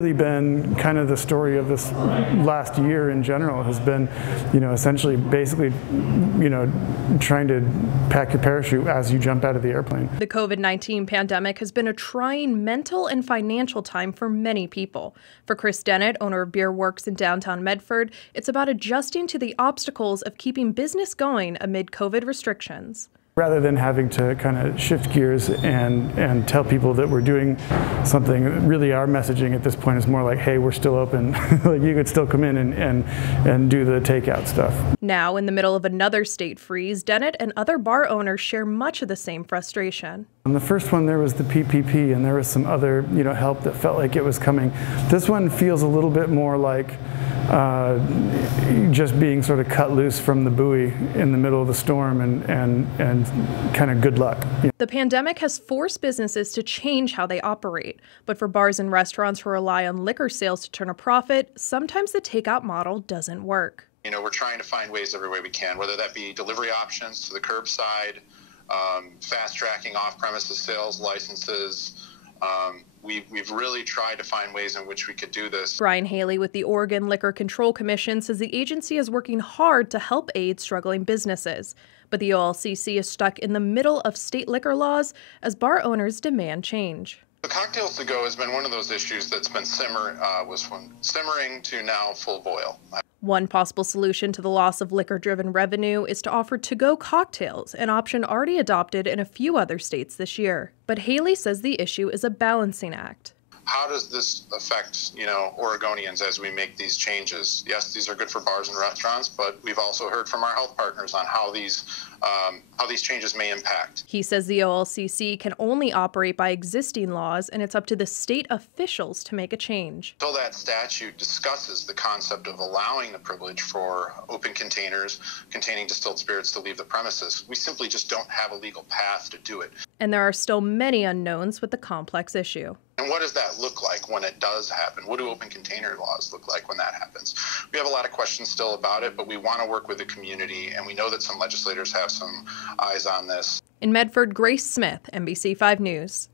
Really been kind of the story of this last year in general has been, essentially basically, trying to pack your parachute as you jump out of the airplane. The COVID-19 pandemic has been a trying mental and financial time for many people. For Chris Dennett, owner of Beer Works in downtown Medford, it's about adjusting to the obstacles of keeping business going amid COVID restrictions. Rather than having to kind of shift gears and tell people that we're doing something, really our messaging at this point is more like, hey, we're still open. Like you could still come in and do the takeout stuff. Now, in the middle of another state freeze, Dennett and other bar owners share much of the same frustration. On the first one, there was the PPP, and there was some other help that felt like it was coming. This one feels a little bit more like just being sort of cut loose from the buoy in the middle of the storm and kind of good luck. The pandemic has forced businesses to change how they operate, but for bars and restaurants who rely on liquor sales to turn a profit, sometimes the takeout model doesn't work. We're trying to find ways every way we can, whether that be delivery options to the curbside, fast tracking off-premises sales licenses. We've really tried to find ways in which we could do this. Brian Haley with the Oregon Liquor Control Commission says the agency is working hard to help aid struggling businesses. But the OLCC is stuck in the middle of state liquor laws as bar owners demand change. The cocktails to go has been one of those issues that's been simmering to now full boil. One possible solution to the loss of liquor-driven revenue is to offer to-go cocktails, an option already adopted in a few other states this year. But Haley says the issue is a balancing act. How does this affect, Oregonians as we make these changes? Yes, these are good for bars and restaurants, but we've also heard from our health partners on how these changes may impact. He says the OLCC can only operate by existing laws, and it's up to the state officials to make a change. Until that statute discusses the concept of allowing the privilege for open containers containing distilled spirits to leave the premises, we simply just don't have a legal path to do it. And there are still many unknowns with the complex issue. And what does that look like when it does happen? What do open container laws look like when that happens? We have a lot of questions still about it, but we want to work with the community, and we know that some legislators have some eyes on this. In Medford, Grace Smith, NBC5 News.